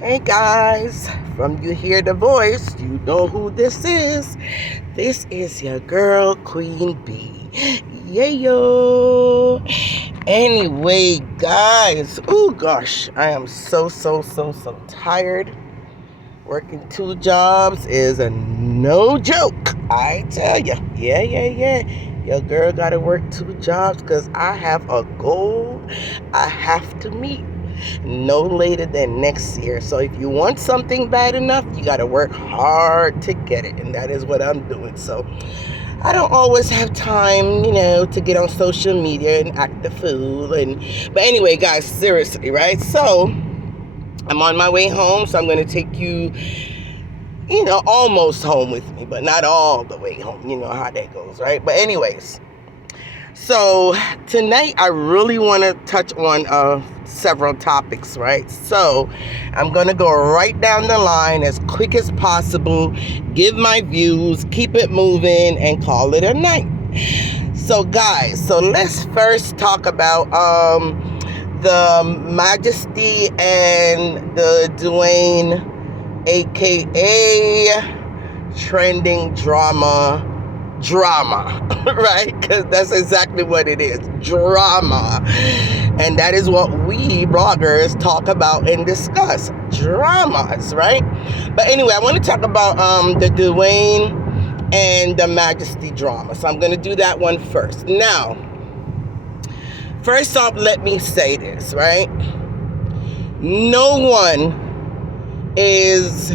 Hey guys, from you hear the voice, you know who this is. This is your girl, Queen B. Yeah, yo. Anyway, guys, oh gosh, I am so tired. Working 2 jobs is a no joke, I tell you. Yeah. Your girl gotta work 2 jobs because I have a goal I have to meet no later than next year. So if you want something bad enough, you got to work hard to get it. And that is what I'm doing. So I don't always have time, to get on social media and act the fool. But anyway, guys, seriously, right? So I'm on my way home. So I'm going to take you, almost home with me, but not all the way home. You know how that goes, right? But anyways. So tonight I really want to touch on several topics, right? So I'm going to go right down the line as quick as possible, give my views, keep it moving, and call it a night. So guys, let's first talk about the Majesty and the DWYANE, aka trending drama, right? Because that's exactly what it is, drama. And that is what we bloggers talk about and discuss, dramas, right? But anyway, I want to talk about the DWYANE and the Majesty drama. So I'm going to do that one first. Now, first off, let me say this, right? No one is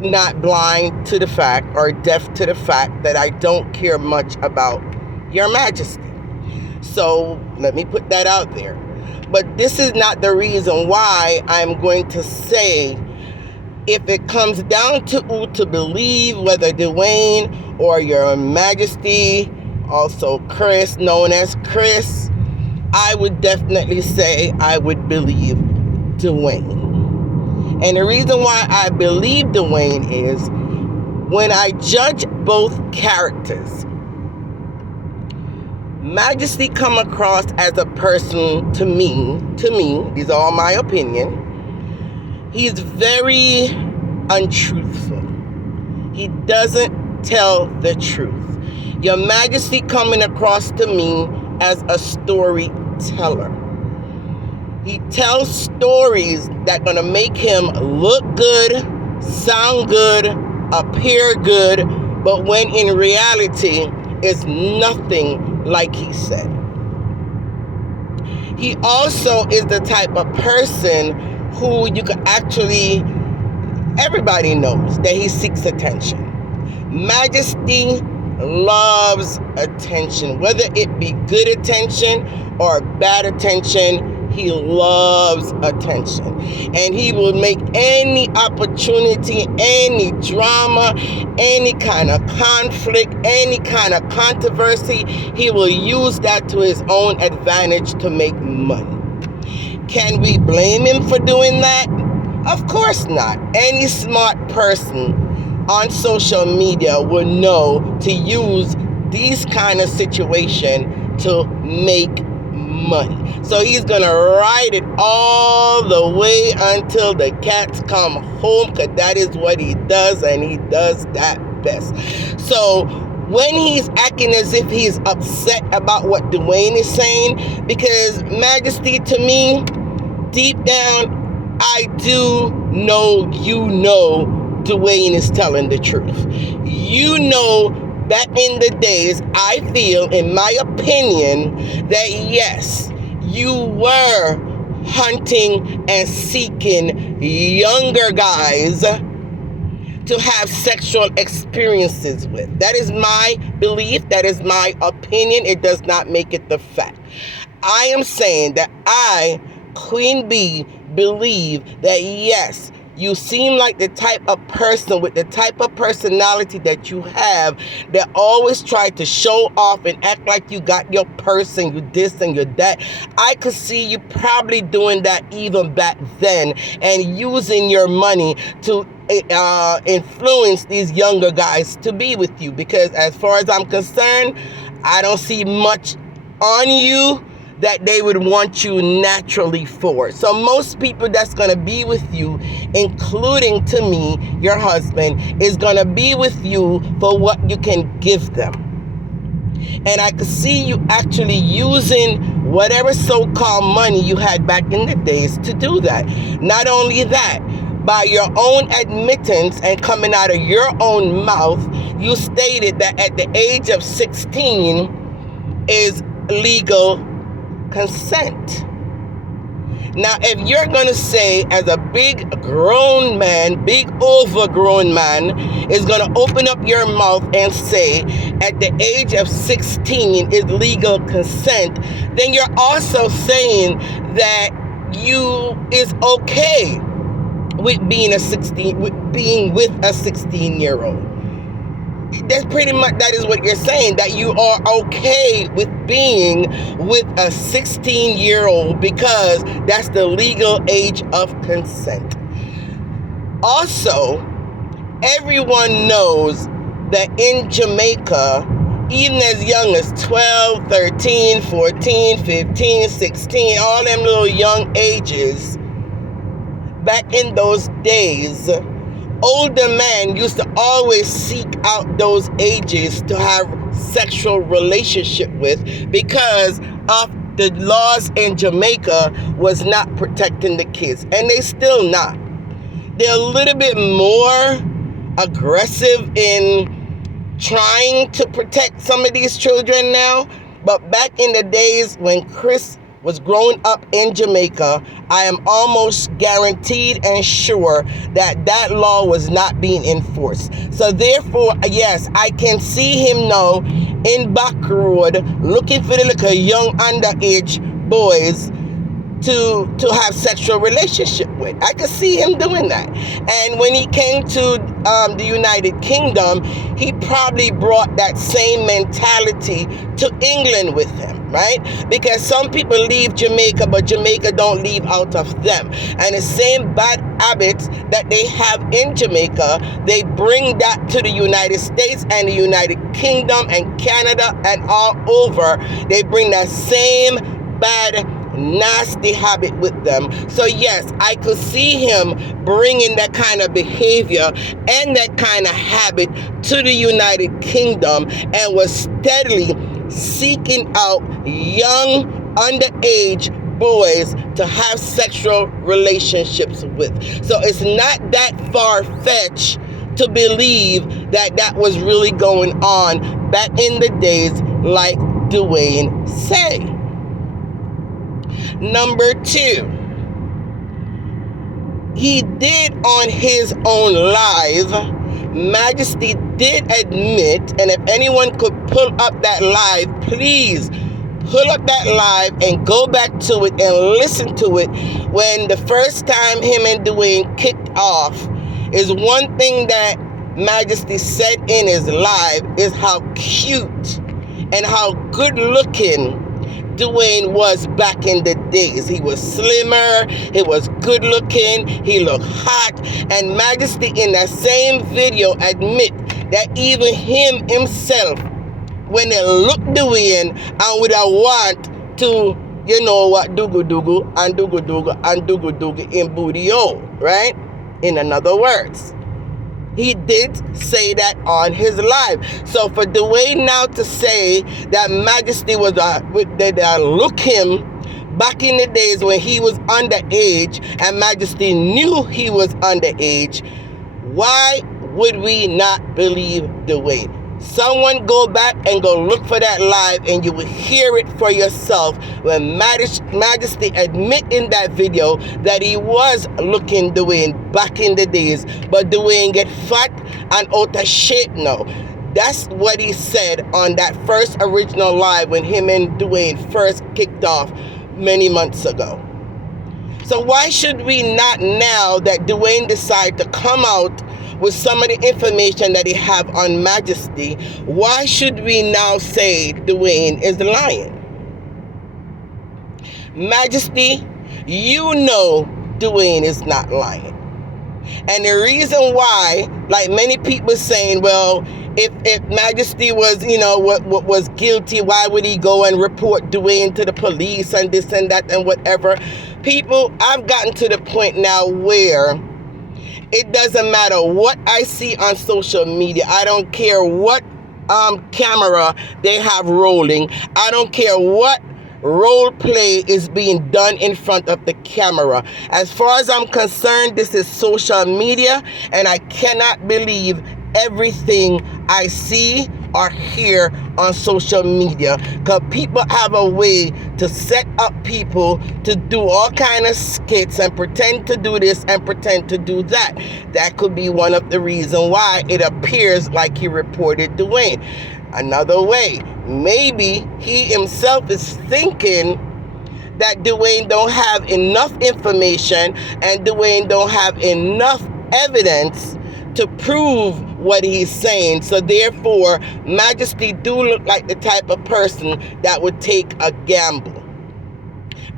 not blind to the fact or deaf to the fact that I don't care much about your Majesty. So let me put that out there. But this is not the reason why I'm going to say if it comes down to who to believe, whether DWYANE or your Majesty, also Chris, known as Chris, I would definitely say I would believe DWYANE. And the reason why I believe DWYANE is when I judge both characters, Majesty come across as a person to me, these are all my opinion, he's very untruthful. He doesn't tell the truth. Your Majesty coming across to me as a storyteller. He tells stories that gonna make him look good, sound good, appear good, but when in reality, it's nothing like he said. He also is the type of person who you could actually, everybody knows that he seeks attention. Majesty loves attention, whether it be good attention or bad attention. He loves attention, and he will make any opportunity, any drama, any kind of conflict, any kind of controversy, he will use that to his own advantage to make money. Can we blame him for doing that? Of course not. Any smart person on social media will know to use these kind of situation to make money. So he's gonna ride it all the way until the cats come home, because that is what he does, and he does that best. So when he's acting as if he's upset about what DWYANE is saying, because Majesty, to me, deep down, I do know DWYANE is telling the truth. Back in the days, I feel, in my opinion, that yes, you were hunting and seeking younger guys to have sexual experiences with. That is my belief. That is my opinion. It does not make it the fact. I am saying that I, Queen B, believe that yes, you seem like the type of person with the type of personality that you have that always try to show off and act like you got your purse and you this and you that. I could see you probably doing that even back then and using your money to influence these younger guys to be with you, because as far as I'm concerned, I don't see much on you that they would want you naturally for. So most people that's going to be with you, including to me, your husband, is going to be with you for what you can give them. And I could see you actually using whatever so-called money you had back in the days to do that. Not only that, by your own admittance and coming out of your own mouth, you stated that at the age of 16 is legal consent. Now, if you're going to say, as a big grown man, big overgrown man, is going to open up your mouth and say, at the age of 16 is legal consent, then you're also saying that you is okay with being with a 16-year-old. That's pretty much, that is what you're saying, that you are okay with being with a 16-year-old because that's the legal age of consent. Also, everyone knows that in Jamaica, even as young as 12, 13, 14, 15, 16, all them little young ages, back in those days, older men used to always seek out those ages to have sexual relationship with because of the laws in Jamaica was not protecting the kids, and they still not. They're a little bit more aggressive in trying to protect some of these children now, but back in the days when Chris was growing up in Jamaica, I am almost guaranteed and sure that that law was not being enforced. So therefore, yes, I can see him now in back road looking for the little young underage boys to have sexual relationship with. I could see him doing that. And when he came to the United Kingdom, he probably brought that same mentality to England with him, right? Because some people leave Jamaica, but Jamaica don't leave out of them. And the same bad habits that they have in Jamaica, they bring that to the United States and the United Kingdom and Canada and all over. They bring that same bad nasty habit with them. So yes, I could see him bringing that kind of behavior and that kind of habit to the United Kingdom and was steadily seeking out young underage boys to have sexual relationships with. So it's not that far-fetched to believe that that was really going on back in the days, like DWYANE say. Number 2, he did on his own live, Majesty did admit, and if anyone could pull up that live, please pull up that live and go back to it and listen to it. When the first time him and DWYANE kicked off, is one thing that Majesty said in his live is how cute and how good looking DWYANE was back in the days. He was slimmer, he was good looking, he looked hot, and Majesty in that same video admit that even him himself, when they look DWYANE and would have want to, you know what, dugu dugu and in booty-o, right? In other words, he did say that on his live. So for DWYANE now to say that Majesty was look him back in the days when he was underage and Majesty knew he was underage, why would we not believe DWYANE? Someone go back and go look for that live and you will hear it for yourself when Majesty admit in that video that he was looking DWYANE back in the days, but DWYANE get fat and out of shape now. That's what he said on that first original live when him and DWYANE first kicked off many months ago. So why should we not, now that DWYANE decided to come out with some of the information that he have on Majesty, why should we now say DWYANE is lying? Majesty, you know DWYANE is not lying. And the reason why, like many people saying, well, if Majesty was, what was guilty, why would he go and report Dwayne to the police and this and that and whatever? People, I've gotten to the point now where it doesn't matter what I see on social media. I don't care what camera they have rolling. I don't care what role play is being done in front of the camera. As far as I'm concerned, this is social media, and I cannot believe everything I see or hear on social media, because people have a way to set up people to do all kind of skits and pretend to do this and pretend to do that. That could be one of the reasons why it appears like he reported Dwayne. Another way, maybe he himself is thinking that Dwayne don't have enough information and Dwayne don't have enough evidence to prove what he's saying. So therefore, Majesty do look like the type of person that would take a gamble.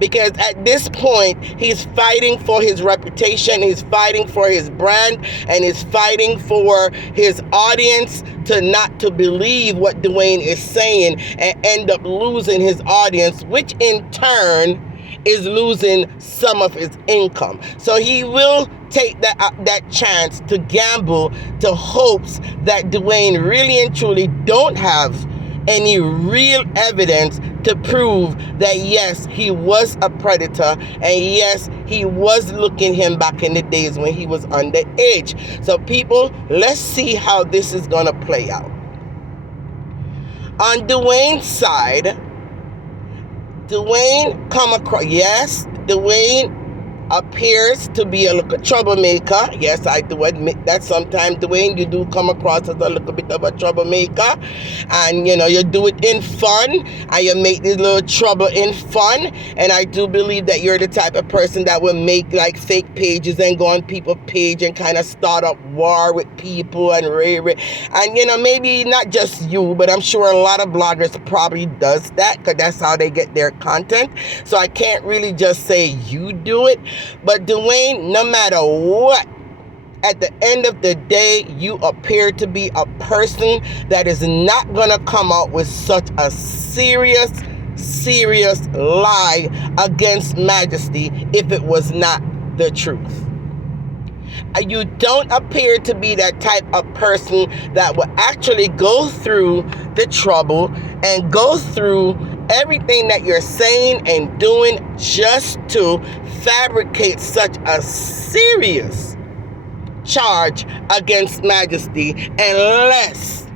Because at this point, he's fighting for his reputation, he's fighting for his brand, and he's fighting for his audience to not to believe what Dwayne is saying and end up losing his audience, which in turn is losing some of his income. So he will take that chance to gamble to hopes that Dwayne really and truly don't have any real evidence to prove that yes, he was a predator, and yes, he was looking him back in the days when he was underage. So people, let's see how this is gonna play out. On Dwayne's side, Dwayne Dwayne appears to be a little troublemaker. Yes, I do admit that sometimes, Dwayne, you do come across as a little bit of a troublemaker, and you do it in fun, and you make this little trouble in fun. And I do believe that you're the type of person that will make like fake pages and go on people's page and kind of start up war with people and maybe not just you, but I'm sure a lot of bloggers probably does that, because that's how they get their content. So I can't really just say you do it. But Dwayne, no matter what, at the end of the day, you appear to be a person that is not going to come out with such a serious lie against Majesty if it was not the truth. You don't appear to be that type of person that will actually go through the trouble and go through everything that you're saying and doing just to fabricate such a serious charge against Majesty unless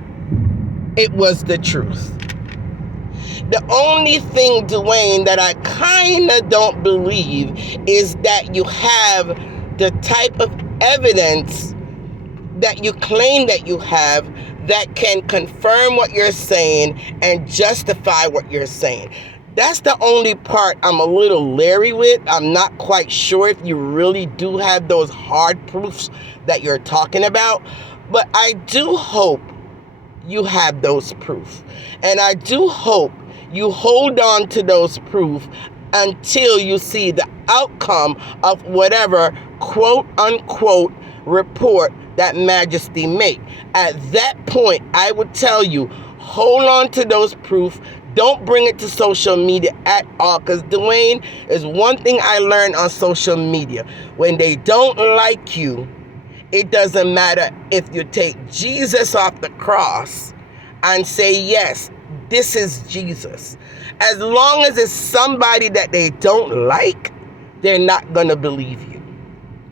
it was the truth. The only thing, Dwayne, that I kind of don't believe is that you have the type of evidence that you claim that you have that can confirm what you're saying and justify what you're saying. That's the only part I'm a little leery with. I'm not quite sure if you really do have those hard proofs that you're talking about, but I do hope you have those proofs. And I do hope you hold on to those proofs until you see the outcome of whatever quote unquote report that Majesty make. At that point, I would tell you, hold on to those proofs. Don't bring it to social media at all, because Dwayne, is one thing I learned on social media. When they don't like you, it doesn't matter if you take Jesus off the cross and say, yes, this is Jesus. As long as it's somebody that they don't like, they're not going to believe you.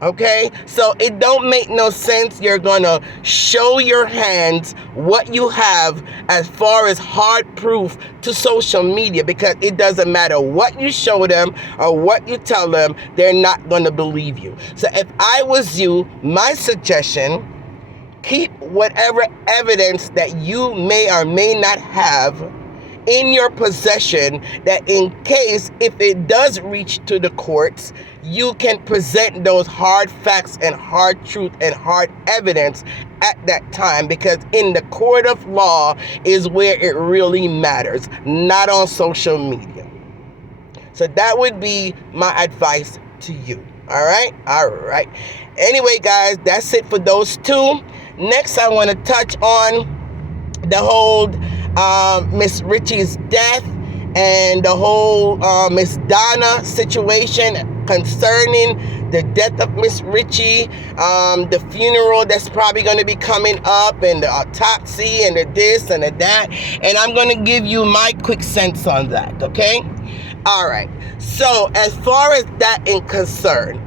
Okay? So it don't make no sense. You're going to show your hands what you have as far as hard proof to social media, because it doesn't matter what you show them or what you tell them, they're not going to believe you. So if I was you, my suggestion, keep whatever evidence that you may or may not have in your possession, that in case if it does reach to the courts, you can present those hard facts and hard truth and hard evidence at that time, because in the court of law is where it really matters, not on social media. So that would be my advice to you. All right. Anyway, guys, that's it for those two. Next, I want to touch on the whole Miss Richie's death and the whole Miss Donna situation concerning the death of Miss Richie, the funeral that's probably going to be coming up, and the autopsy, and the this and the that. And I'm going to give you my quick sense on that, okay? All right. So as far as that is concerned,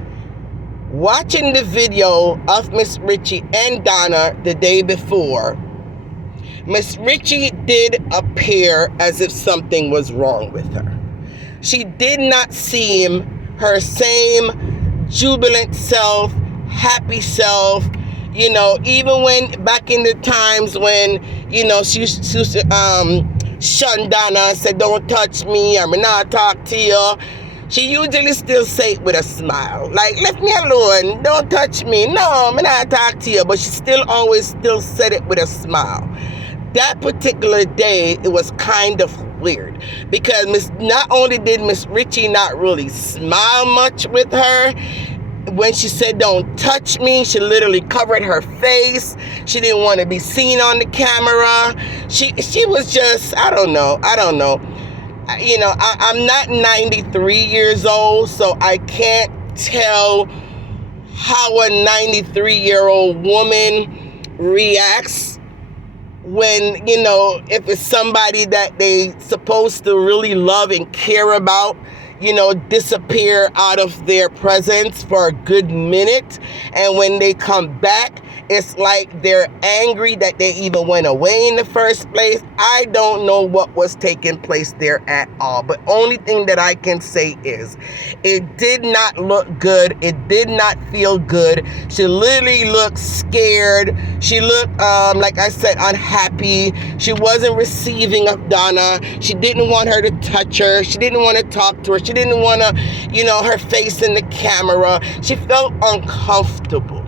watching the video of Miss Richie and Donna the day before, Miss Richie did appear as if something was wrong with her. She did not seem her same jubilant self, happy self, you know, even when back in the times when, you know, she used to shun Donna and said, don't touch me, I'm not talk to you. She usually still say it with a smile, like, leave me alone, don't touch me, no, I'm not talk to you, but she always said it with a smile. That particular day, it was kind of weird because not only did Miss Richie not really smile much with her, when she said don't touch me, she literally covered her face. She didn't want to be seen on the camera. She was just, I don't know. You know, I'm not 93 years old, so I can't tell how a 93-year-old woman reacts when, you know, if it's somebody that they supposed to really love and care about, you know, disappear out of their presence for a good minute. And when they come back, it's like they're angry that they even went away in the first place. I don't know what was taking place there at all. But only thing that I can say is it did not look good. It did not feel good. She literally looked scared. She looked, like I said, unhappy. She wasn't receiving of Donna. She didn't want her to touch her. She didn't want to talk to her. She didn't want to, you know, her face in the camera. She felt uncomfortable.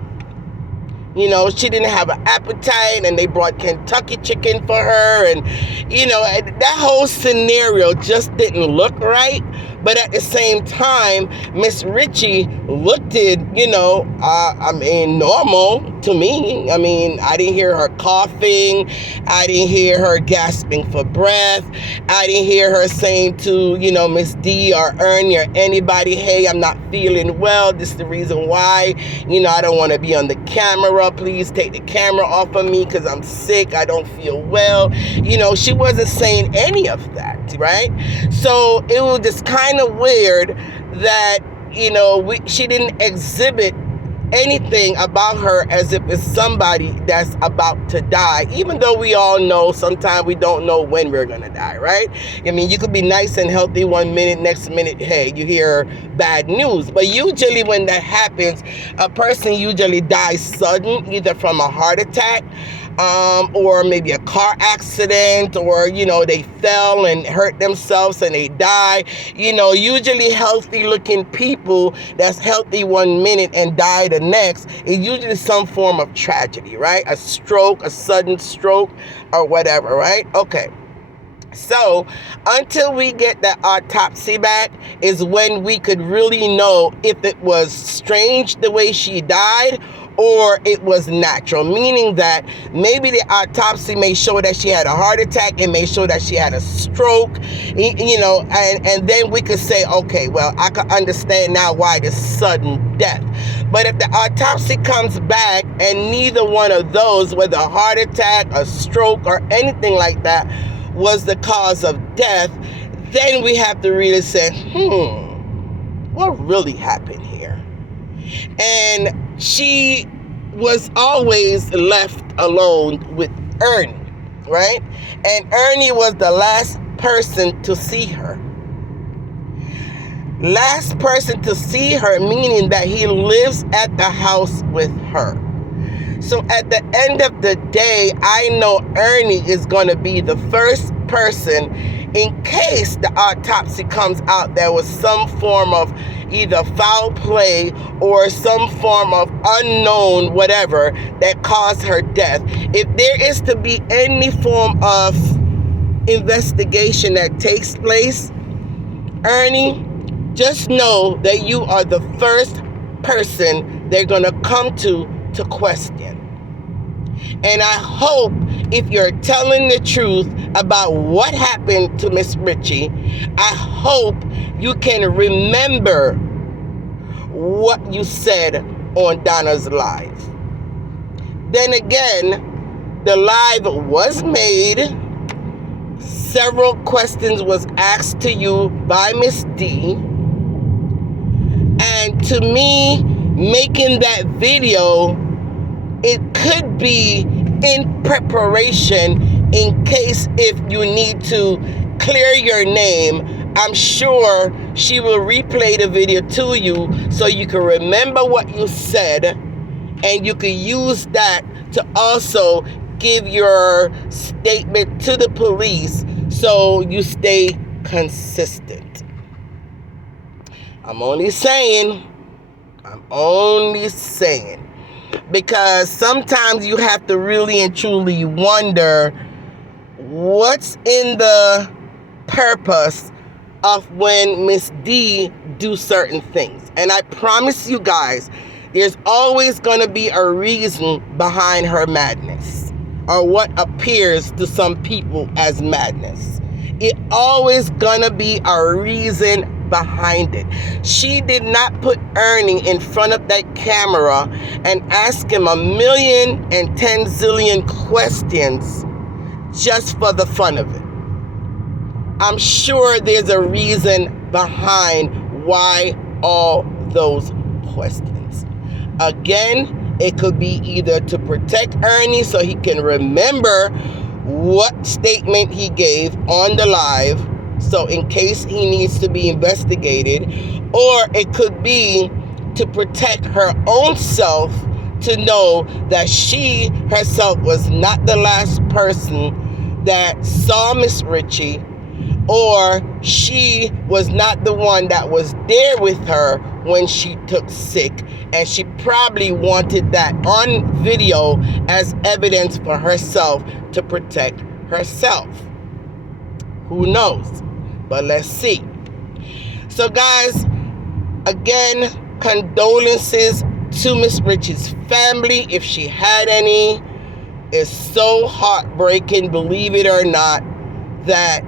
You know, she didn't have an appetite, and they brought Kentucky chicken for her, and, you know, that whole scenario just didn't look right. But at the same time, Miss Richie looked it, you know, I mean, normal to me. I mean, I didn't hear her coughing. I didn't hear her gasping for breath. I didn't hear her saying to, you know, Miss D or Ernie or anybody, hey, I'm not feeling well. This is the reason why. You know, I don't want to be on the camera. Please take the camera off of me because I'm sick. I don't feel well. You know, she wasn't saying any of that, right? So it was just kind of weird that, you know, she didn't exhibit anything about her as if it's somebody that's about to die, even though we all know sometimes we don't know when we're gonna die, right? I mean, you could be nice and healthy one minute, next minute, hey, you hear bad news. But usually when that happens, a person usually dies sudden, either from a heart attack, or maybe a car accident, or, you know, they fell and hurt themselves and they die. You know, usually healthy looking people that's healthy one minute and die the next is usually some form of tragedy, right? A stroke, a sudden stroke, or whatever, right? Okay. So until we get that autopsy back is when we could really know if it was strange the way she died or it was natural, meaning that maybe the autopsy may show that she had a heart attack, it may show that she had a stroke, you know, and then we could say, okay, well, I can understand now why the sudden death. But if the autopsy comes back and neither one of those, whether a heart attack, a stroke, or anything like that, was the cause of death, then we have to really say, what really happened here? And she was always left alone with Ernie, right? And Ernie was the last person to see her. Last person to see her, meaning that he lives at the house with her. So at the end of the day, I know Ernie is going to be the first person in case the autopsy comes out there was some form of either foul play or some form of unknown whatever that caused her death. If there is to be any form of investigation that takes place, Ernie, just know that you are the first person they're going to come to question. And I hope if you're telling the truth about what happened to Miss Richie, I hope you can remember what you said on Donna's live. Then again, the live was made. Several questions was asked to you by Miss D. And to me, making that video, it could be in preparation in case if you need to clear your name. I'm sure she will replay the video to you so you can remember what you said, and you can use that to also give your statement to the police so you stay consistent. I'm only saying, because sometimes you have to really and truly wonder what's in the purpose of when Miss D do certain things. And I promise you guys, there's always going to be a reason behind her madness, or what appears to some people as madness. It always going to be a reason behind it. She did not put Ernie in front of that camera and ask him 1,010 zillion questions just for the fun of it. I'm sure there's a reason behind why all those questions. Again, it could be either to protect Ernie so he can remember what statement he gave on the live, so in case he needs to be investigated, or it could be to protect her own self, to know that she herself was not the last person that saw Miss Richie, or she was not the one that was there with her when she took sick, and she probably wanted that on video as evidence for herself to protect herself. Who knows? But let's see. So guys, again, condolences to Miss Richie's family, if she had any. It's so heartbreaking, believe it or not, that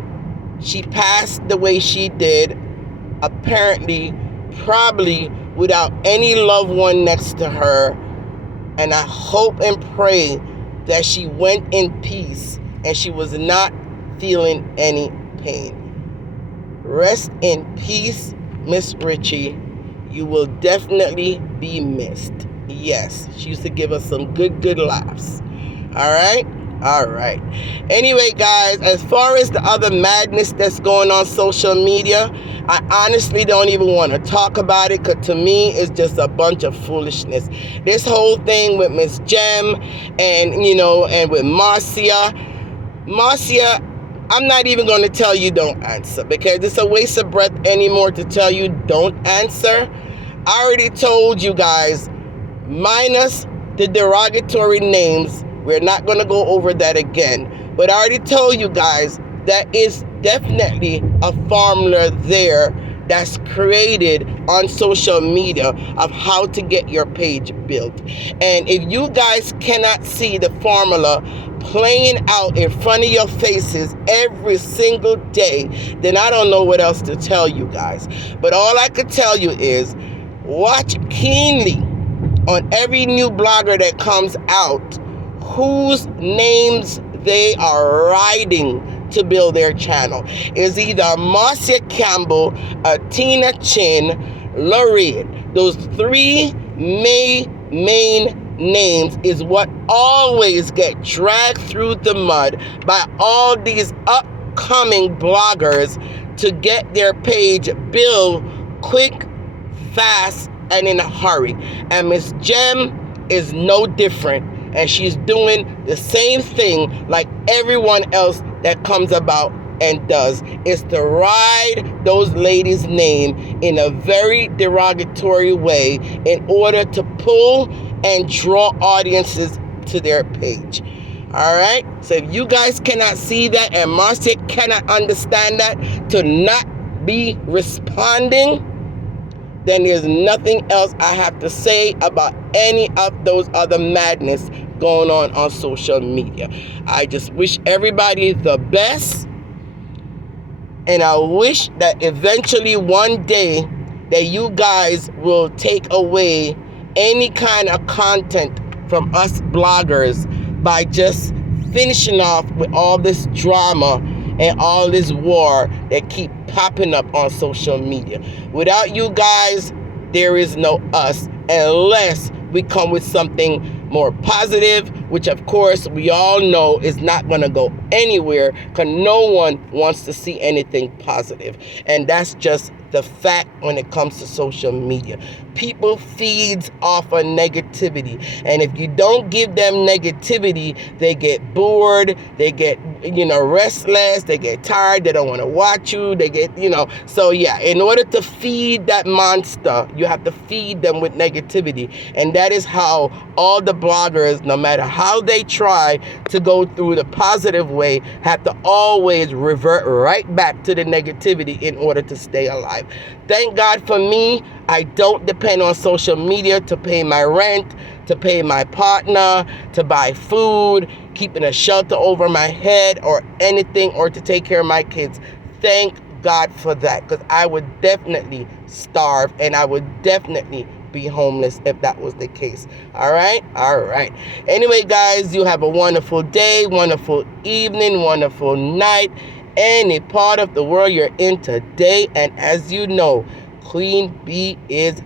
she passed the way she did, apparently, probably without any loved one next to her. And I hope and pray that she went in peace and she was not feeling any pain. Rest in peace, Miss Richie. You will definitely be missed. Yes, she used to give us some good laughs. All right. Anyway, guys, as far as the other madness that's going on social media, I honestly don't even want to talk about it, because to me, it's just a bunch of foolishness. This whole thing with Miss Jem and, and with Marcia, I'm not even going to tell you don't answer, because it's a waste of breath anymore to tell you don't answer. I already told you guys, minus the derogatory names. We're not going to go over that again. But I already told you guys that is definitely a formula there that's created on social media of how to get your page built. And if you guys cannot see the formula playing out in front of your faces every single day, then I don't know what else to tell you guys. But all I could tell you is watch keenly on every new blogger that comes out, whose names they are riding to build their channel. It's either Marcia Campbell, Tina Chin, Lorraine. Those three main names is what always get dragged through the mud by all these upcoming bloggers to get their page built quick, fast, and in a hurry. And Miss Jem is no different. And she's doing the same thing like everyone else that comes about and does, is to ride those ladies' name in a very derogatory way in order to pull and draw audiences to their page. All right? So if you guys cannot see that and Marcia cannot understand that, to not be responding, then there's nothing else I have to say about any of those other madness going on social media. I just wish everybody the best. And I wish that eventually one day that you guys will take away any kind of content from us bloggers by just finishing off with all this drama and all this war that keep popping up on social media. Without you guys, there is no us, unless we come with something more positive, which of course we all know is not going to go anywhere, because no one wants to see anything positive. And that's just the fact when it comes to social media. People feeds off of negativity, and if you don't give them negativity, they get bored, they get restless, they get tired, they don't want to watch you, they get so yeah, in order to feed that monster, you have to feed them with negativity. And that is how all the bloggers, no matter how they try to go through the positive way, have to always revert right back to the negativity in order to stay alive. Thank God for me, I don't depend on social media to pay my rent, to pay my partner, to buy food, keeping a shelter over my head or anything, or to take care of my kids. Thank God for that, because I would definitely starve and I would definitely be homeless if that was the case. All right. Anyway, guys, you have a wonderful day, wonderful evening, wonderful night, any part of the world you're in today. And as you know, Queen Bee is